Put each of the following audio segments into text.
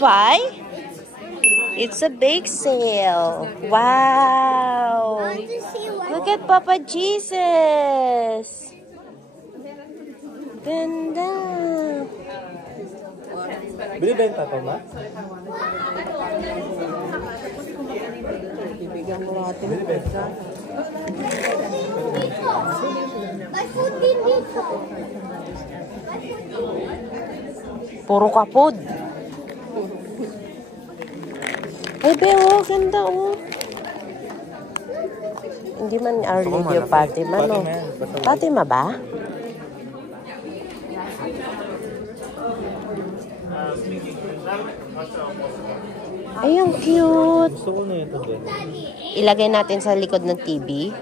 buy? It's a bake sale. Wow. Look at Papa Jesus. Ganda. Binibenta to, ma? Bibigyan mo natin. Binibenta. Puro kapod. Ay, be, oh, ganda, oh. Hindi man Our Lady of Fatima, no? Fatima ba? Ay, ang cute. Gusto ko na ito din. Ilagay natin sa likod ng TV.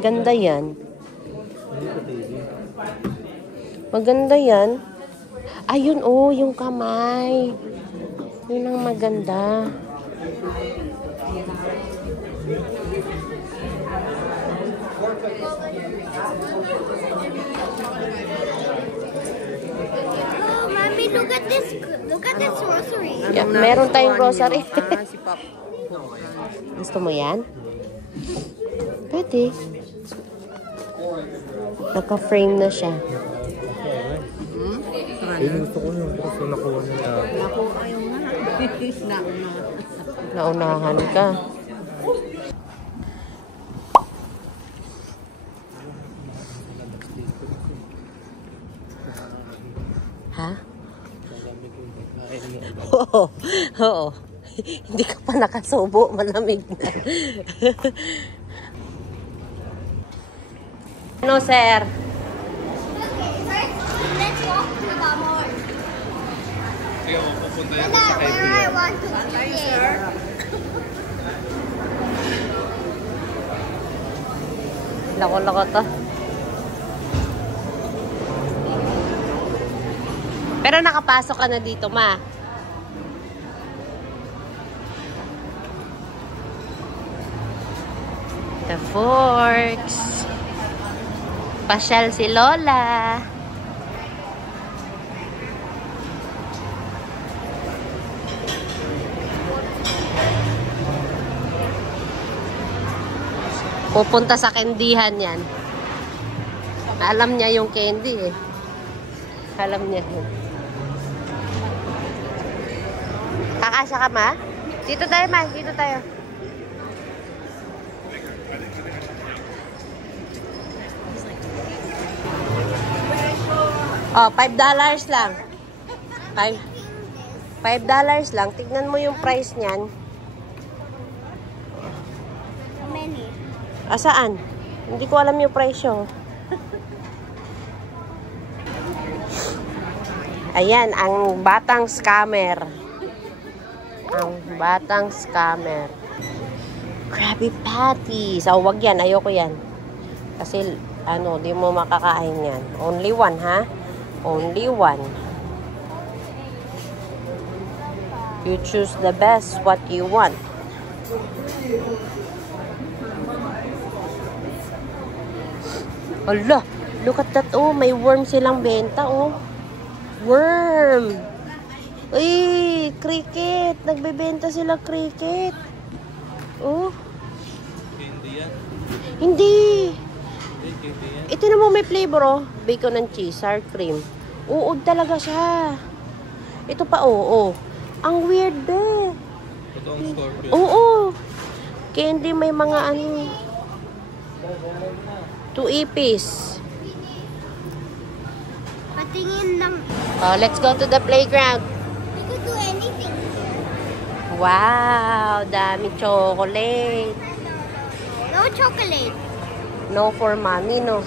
Ganda yan. Hindi ko TV. Maganda yan. Ayun, oh, yung kamay. Yun ang maganda. Mommy, look at this. Look at this grocery. Yeah, meron tayong grocery. Si Pop. Gusto mo yan? Pwede. Naka-frame na siya. Ayun, gusto ko yung gusto nakuha nila. Ako, ayaw na. Nauna. Naunahan ka. Ha? Oo. Oo. Hindi ka pa nakasubo. Malamig na. Ano, sir? Okay, first, let's walk to the mall. Kaya ako pupunta Where I want to eat. Lako-lako to. Pero nakapasok ka na dito, ma. The Forks. Pasyal si Lola. Pupunta sa candyhan yan. Alam niya yung candy eh. Alam niya. Kakasya ka, ma? Dito tayo, ma. Dito tayo. Oh, $5 lang. $5 lang. Tignan mo yung price niyan. How many? Asaan? Hindi ko alam yung presyo. Ayan, ang batang scammer. Ang batang scammer. Krabby Patties. Oh, wag yan. Ayoko yan. Kasi, ano, di mo makakain yan. Only one, ha? Only one. You choose the best what you want. Hala, look at that. Oh, may worm silang benta, oh. Worm. Uy, cricket. Nagbebenta sila cricket. Oh. Hindi yan. Hindi. Hindi yan. Ito naman may flavor, oh. Bacon and cheese, sour cream. Uod talaga siya. Ito pa, oh. Ang weird, be. Ito ang scorpion. Oo. Candy may mga ano. 2 ipis. Patingin lang. Oh, let's go to the playground. We could do anything here. Wow, dami chocolate. No chocolate. No for mommy, no.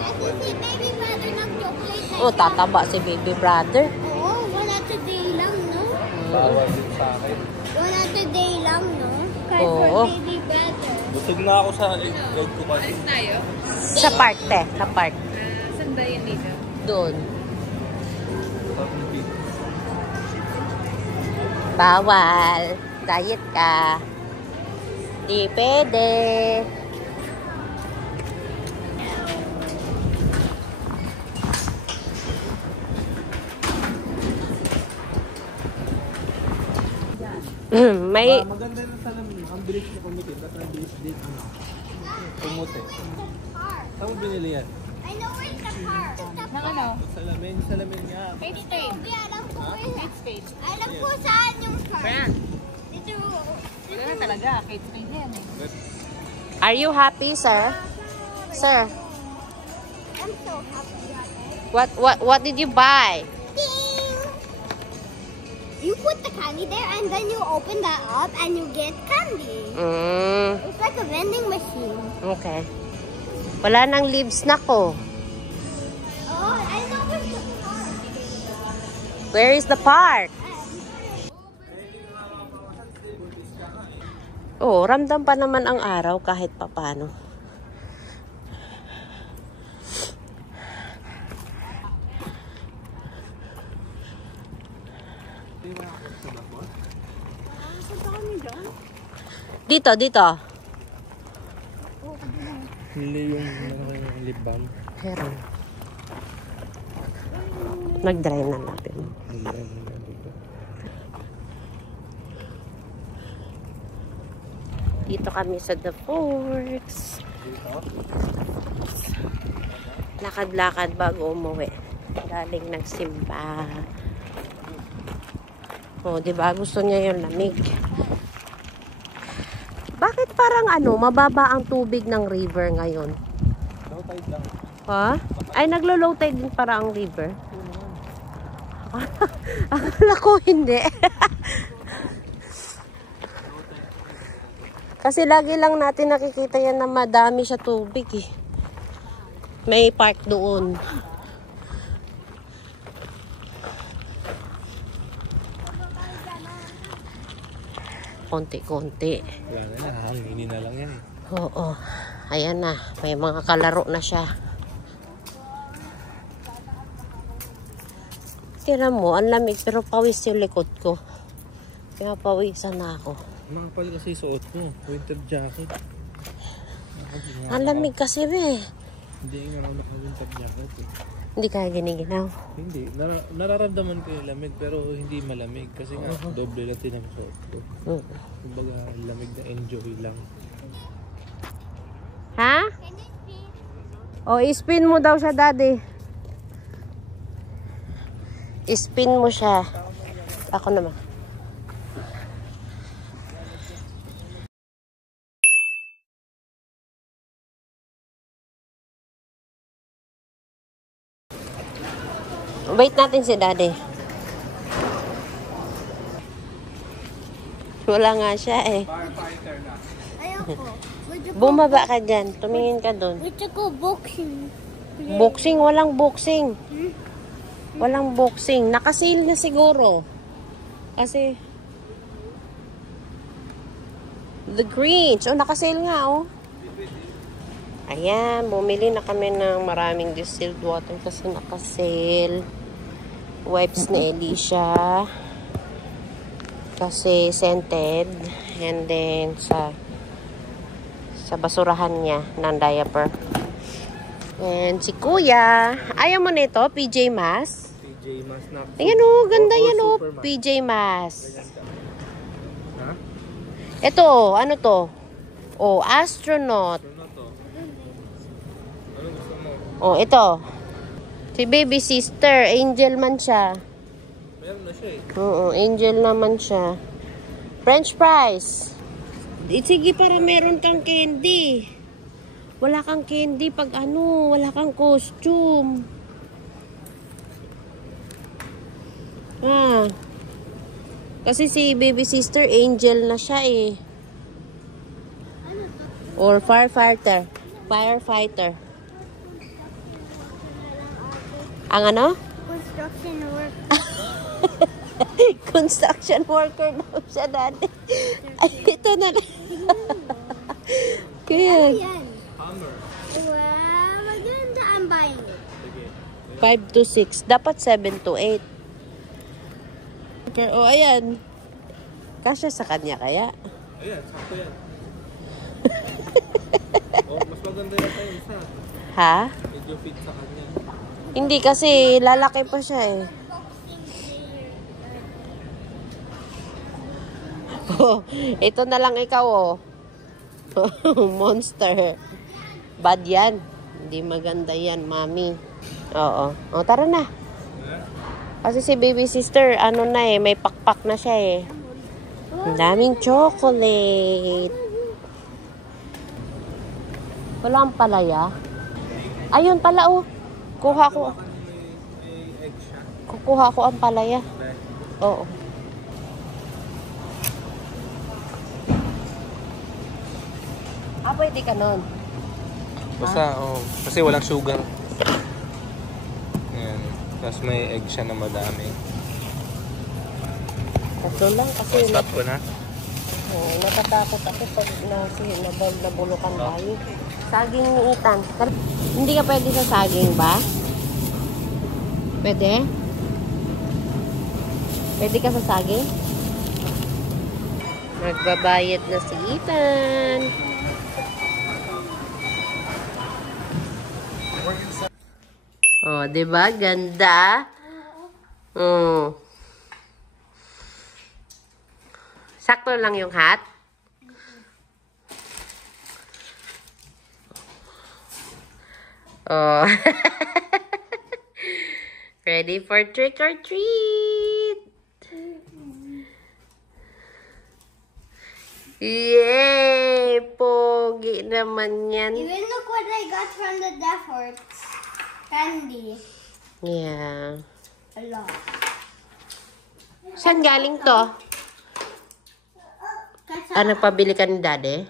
Kasi si baby brother ng chocolate. Oh, tataba si baby brother. Oo, wala today lang, no? Bawal din sa akin. Wala today lang, no? Kahit Oo. for baby brother. Busog na ako sa egg kumain. Sa park, te. Sa park. Saan ba yun dito? Doon. Bawal. Diet ka. Di pwede. May... Maganda yung salamin. Ang bilis na kumutin. Tapos ang bilis din. Kumutin. Saan mo binili yan? I know where's the park. Nang ano? Salamin. Salamin nga. Kate Spade. Hindi, alam ko where's Kate Spade. alam ko saan yung park. Ayan. Dito. Wala na talaga. Kate Spade na yan eh. Are you happy, sir? Sir, I'm so happy. what did you buy? Ding! You put the candy there and then you open that up and you get candy. It's like a vending machine. Okay. Wala nang leaves na ko. Oh, I know where's the park. Where is the park? Oh, ramdam pa naman ang araw kahit papano. Dito, dito. Hindi yung lip balm. Meron. Nag-dry na natin. Dito kami sa The Forks. Lakad-lakad bago umuwi. Galing nagsimba. Oh, di ba? Gusto niya yung lamig. Bakit parang mababa ang tubig ng river ngayon? Low tide lang. Ha? Ay, naglo-low tide din para ang river. Akala ko hindi. Kasi lagi lang natin nakikita yan na madami siya tubig eh. May park doon. Konti-konti. Wala na lang. Hanginin na lang yan eh. Oo. Ayan na. May mga kalaro na siya. Tira mo, ang lamig pero pawis yung likod ko. Kaya pawisan na ako. Makapal kasi suot mo. Winter jacket. Ang lamig kasi be. Hindi nga ako naka-winter jacket eh. Hindi kaya giniginaw. Hindi. Nararamdaman ko yung lamig pero hindi malamig. Kasi nga doble lang din ang suot ko. Kumbaga lamig na enjoy lang. Ha? O, i-spin mo daw siya, daddy. I-spin mo siya. Ako naman. Wait natin si daddy. Wala nga siya eh. Ayoko. Bumaba ka dyan. Tumingin ka doon. We should go boxing. Boxing? Walang boxing. Walang boxing. Nakasil na siguro. Kasi The Grinch. Oh, nakasil nga oh. Ayan, bumili na kami ng maraming distilled water kasi nakasil. Wipes ni Alicia. Kasi scented. And then sa basurahan niya ng diaper. And si Kuya, ayaw mo nito, PJ Masks? PJ Masks na. Ayan o, ganda Oo, yan o, Superman. PJ Masks. Ha? Ito, ano to? Oh, astronaut. Ano to? Ano gusto mo? Oh, ito. Si baby sister, angel man siya. Meron na siya eh. Oo, angel naman siya. French fries. Sige, para meron kang candy. Wala kang candy pag wala kang costume. Kasi si baby sister, angel na siya eh. Or firefighter. Firefighter. Ang ano? Construction work. Construction worker daw siya dati. Ay, ito na lang. Kaya, Yan. Hammer. Wow, maganda ang buying. Sige. 5 to 6. Dapat 7 to 8. O, ayan. Kasya sa kanya kaya. Ayan, sakto yan. Oh, mas maganda yan tayo isa. Ha? Medyo fit sa kanya. Hindi kasi lalaki pa siya eh. Oh, ito na lang ikaw, oh. Monster. Bad yan. Hindi maganda yan, mami. Oo. O, tara na. Kasi si baby sister, ano na eh, may pakpak na siya eh. Ang daming chocolate. Wala ang palaya. Ayun pala, oh. Kuha ko. Kukuha ko ang palaya. Oo. Pwede ka nun. Basta, kasi walang sugar. Ayan. Tapos may egg siya na madami. Ito lang kasi Stop ko na. natatakot ako pag nabulukan tayo. Saging ni Ethan. Hindi ka pwede sa saging ba? Pwede? Pwede ka sa saging? Magbabayad na si Ethan. Oh, 'di ba? Ganda. Oh. Sakto lang yung hat. Oh. Ready for trick or treat. Yay! Pogi naman yan. Even look what I got from the Deforts. Candy. Yeah. A lot. Saan galing to? Ah, nagpabili ka ni Daddy?